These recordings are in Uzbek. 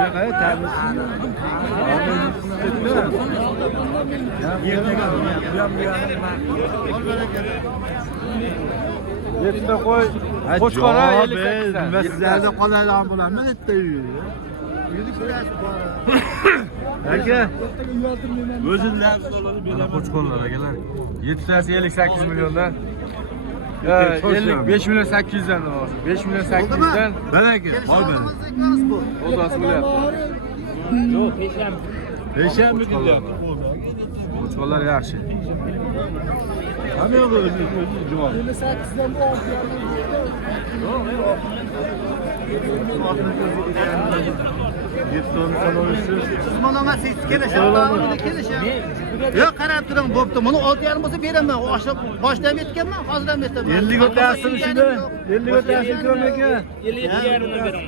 Ne kadar temiz. Yetme koy. Koçkara 58'den. Sizlerde kolaylar bulan. Ben et de yiyor ya. Peki. Gözün lazım olanı bir Bana koçkollara gelir. 7'si 58 milyondan. 55 milyon 800'den de olsun. 5 milyon 800'den. Belki. Al beni. O da asıl yaptı. Yok, peşem. Beşen mi diyor? Koçkollar yaxşı. Hani yok öyle cuma. Yetti onu sana oluşturur. Siz bana siz kelişim. Yok qarab turing, bo'pti. Buni 6,5 bo'lsa beraman. Boshdan aytganman, hozir ham aytaman. 50 götürsün şimdi. 50 götürsün görmeke. 57,5 beraman.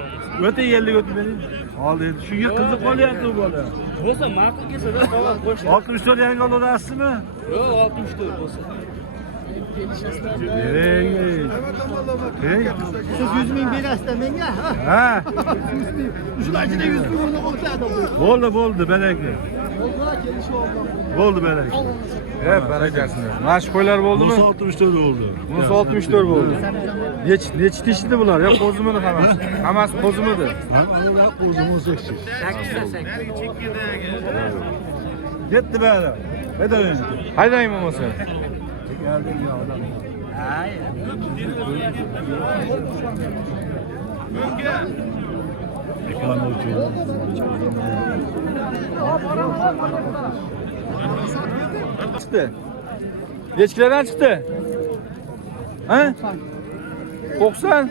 Öte 50 götür beni. Al dedi. Çünkü kızı kolyantı bu bana. Bo'lsa ma'qul kelsa-da, to'g'ri qo'sh. 64 yangi olodasizmi? Yo'q, 64 bo'lsa. Siz 100 ming berasizlar menga. Ha. Shular ichida 100 mingni o'tadi. Bo'ldi belki. Bo'ldi belki. Hep bereketsin. Maş koylar oldu mu? Bunun 64 oldu. Bunun 64 oldu. Neç dişli bunlar ya kozumudur hamas. Hamas kozumudur. Allah kozum 18. 800. Yetti böyle. Ne demek? Haydayım olmasa. Geldin ya adam. Ekran uçuyor. Çıktı. Neçkilerden çıktı? Ha? 90.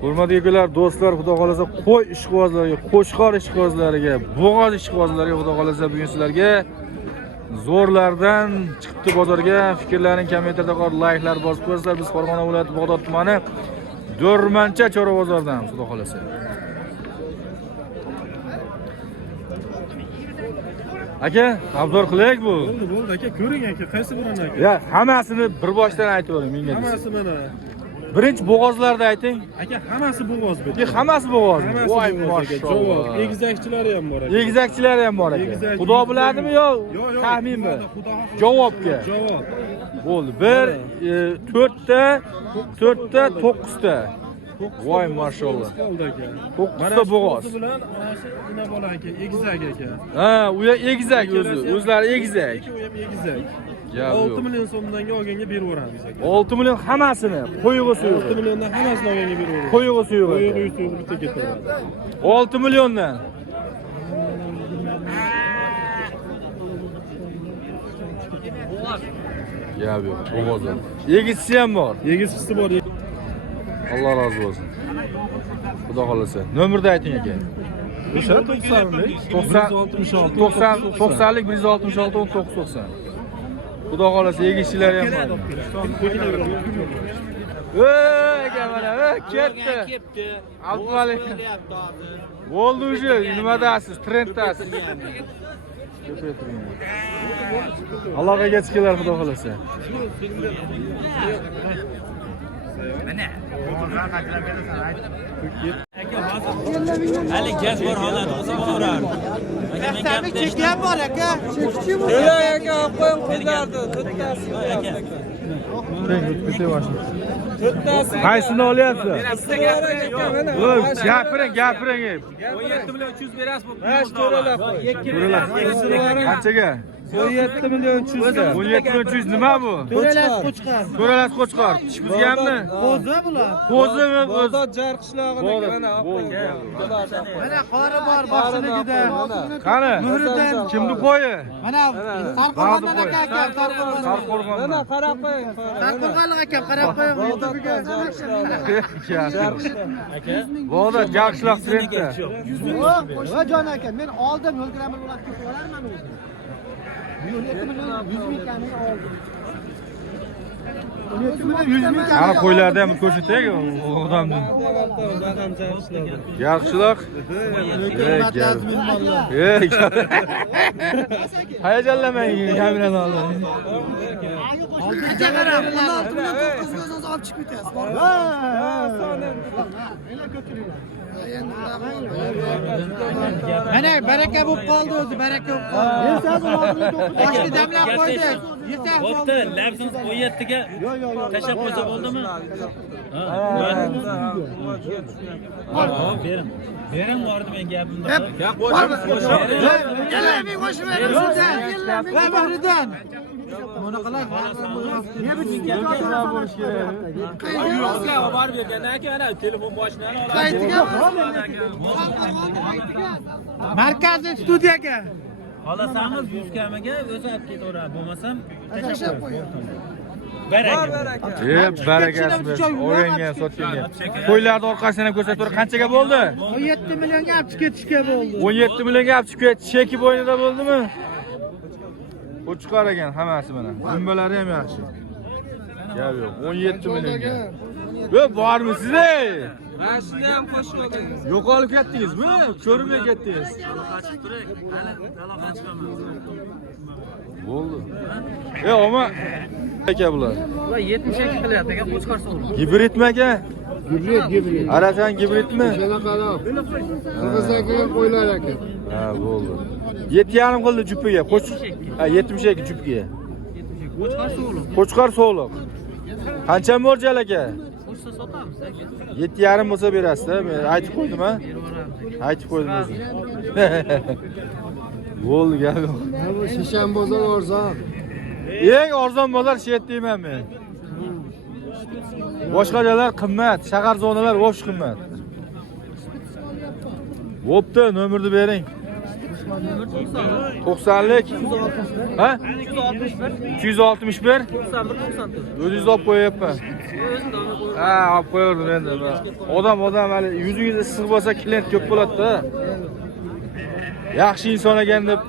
Hurmatlilar, do'stlar, xudo xolasa qo'y ishqibozlariga, qo'chqor ishqibozlariga, bo'g'oz ishqibozlariga xudo xolasa bugun sizlarga zo'rlardan chiqibdi bozorga. Fikrlaring kommentariyada qolib, layklar bosib qo'yasizlar. Biz Farg'ona viloyati Bog'dod tumani Do'rmancha Chorva bozoridan xudo xolasa. Aka, abzor qilaylik bu. Bo'ldi aka, ko'ring aka, qaysi birini aka? Ya, hammasini bir boshdan aytib o'ring menga. Hammasi mana. Birinchi bo'g'ozlarni ayting. Aka, hammasi bo'g'oz bu. Hammasi bo'g'oz. Voy, Javob. maşallah. Egizakchilari ham bor aka. Egizakchilari ham bor ekan. Xudo biladimi yo taxminmi? Javobga. Javob. Bo'ldi. 4ta, 9ta. Voy, maşallah. 9ta bo'g'oz. bilan onasi ina bola aka, egizak aka. Ha, u ya egizak o'zlari egizak. U ham egizak. 6 6 million so'mdan olganga berib yuboramiz aka. 6 million hammasini, qo'yig'i 6 suyug'i. milliondan hammasini olganga berib yuboramiz. Qo'yig'i suyug'i. Qo'yig'i suyug'i bitta ketaveradi. 6 milliondan. Ya yo'q, bo'g'ozlar. Egizchisi ham bor. Egizchisi bor. Alloh rozi bo'lsin. Xudo xolasa. Nomerni ayting aka. O'sha 90lik 90 90lik 166 1990. Xudo xolasa egizchilari ham bor. Aka mana, ketdi. Abduvali. Bo'ldi уже, nimadasiz, trenddasiz. Allohga kechkilar xudo xolasa. Hali gaz bor holat olsa bo'laverar. Taxtani chekiyam bor aka. Yo'q aka, qo'ying qizlarni, to'ttasi. Aka. Qaysini olyapsiz? Gapiring. 17 million 300 berasiz bu. Qanchaga? 17 million 300 ga. 17 million 300 nima bu? To'ralas qo'chqar. To'ralas qo'chqor. Tish buzganmi? Qo'zi bular. Qo'zimi? Bog'dod jar qishlog'ini mana Mana qori bor boshchiligida. Qani? Muhriddin. Kimni qo'yi? Mana Sarqo'rg'ondan aka, Sarqo'rg'on. mana qarab qo'ying. Sarqo'rg'onlik aka, qarab qo'ying. Bog'dod jarqishloq trendda. Va jon aka, men oldim yo'lkiramir bo'lib ketib olarman o'zi. 17 million 100 ming kamini oldim. 17 million 100 ming Ana qo'ylarda ham ko'rsataylik odamni. Jarqishloq. Hayajonlamang kamerani olib. Qancha qarab? olib chiqib ketasiz. Mana baraka bo'lib qoldi o'zi, baraka bo'lib qoldi. Oshni damlab qo'ydik. Yetar Bo'pti, labsimiz 17 ga tashlab qo'ysa bo'ldimi? Bering. Bering bordi men gapimni. Men qo'shib beraman. Va bahridan. Buni qilar. Niye bütün gaplar bo'lish kerak? Borib bergandan keyin ana telefon boshidan oladi. Qaytiga? Markaziy studiyaga. Xohlasangiz 100 kamiga o'zi olib ketaveradi. Bo'lmasam tashlab qo'yaman. Baraka. Barakasiz. O'yinga sotgan. Qo'ylarning orqasidan ko'rsatib tur qanchaga bo'ldi? 17 millionga olib chiqib ketishga bo'ldi. 17 millionga olib chiqib ketdi. Cheki bo'yinida bo'ldimi? Bu chiqar ekan hammasi mana. Dumbalari ham yaxshi. Gap yo'q. 17 millionga. Yo, bormisiz ey? Mana shuni ham qo'shib o'tdingiz. Yo'qolib ketdingizmi? Ko'rmay ketdingiz. Bo'ldi. Oma aka bular. Ular 72 qilyapti aka, qo'chqar sovrin. Gibridmi aka? Gibrid. Arasan gibridmi? Shunaqa. Qirg'izdan kelgan qo'ylar ekan. Ha, bo'ldi. 7,5 qildi jupiga. Ha, 72 jupiga. Qo'chqar sovrin. Qo'chqar so'liq. Qancha mo'ljal aka? Qo'shsa sotamiz aka. 7,5 bo'lsa berasiz-da. Men aytib qo'ydim ha. Aytib qo'ydim o'zi. Bo'ldi gap yo'q. Shishan bozor arzon. Eng arzon bozor shet deyman men. Boshqa joylar qimmat, shahar zonalar o'sh qimmat. Bo'pti, nomerni bering. 90lik. Ha? 261. 400 olib qo'yapman. Ha, olib qo'yardim endi. Odam hali yuzingiz issiq bo'lsa klient ko'p bo'ladi-da. Yaxshi inson ekan deb